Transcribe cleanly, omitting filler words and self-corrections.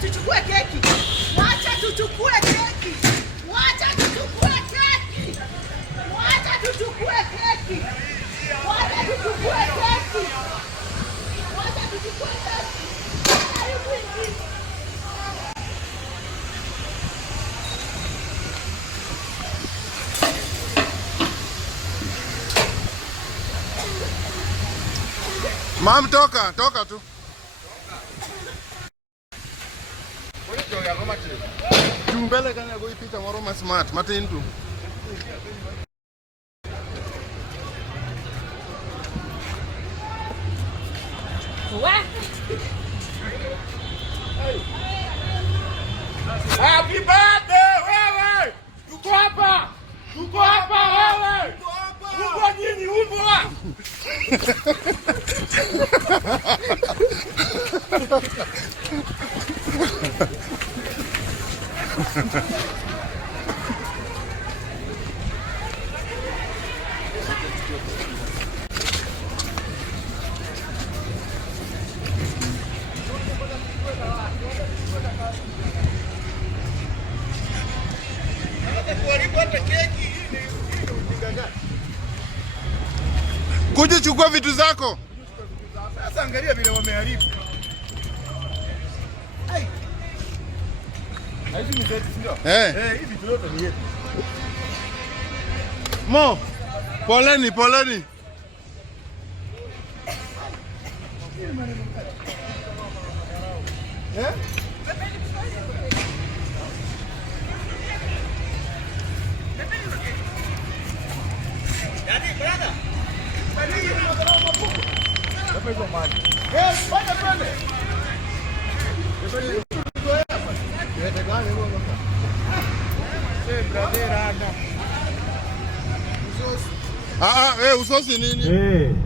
Tuchukue keki. Wacha tuchukue keki. Wacha tuchukue keki. Wacha tuchukue keki. Wacha tuchukue keki. Wacha tuchukue keki. Mam, toka tu. Tumbele kana go ipita moro ma smart matin tu. Happy birthday wewe! Tuko hapa! Tuko hapa wewe! Uko nini upo? Kuja chukua vitu zako. Sasa angalia vile wameharibu. Hizi ni zetu ndio? Hivi vitu yote ni yetu. Mo, poleni. Daddy, brother. Usosi nini?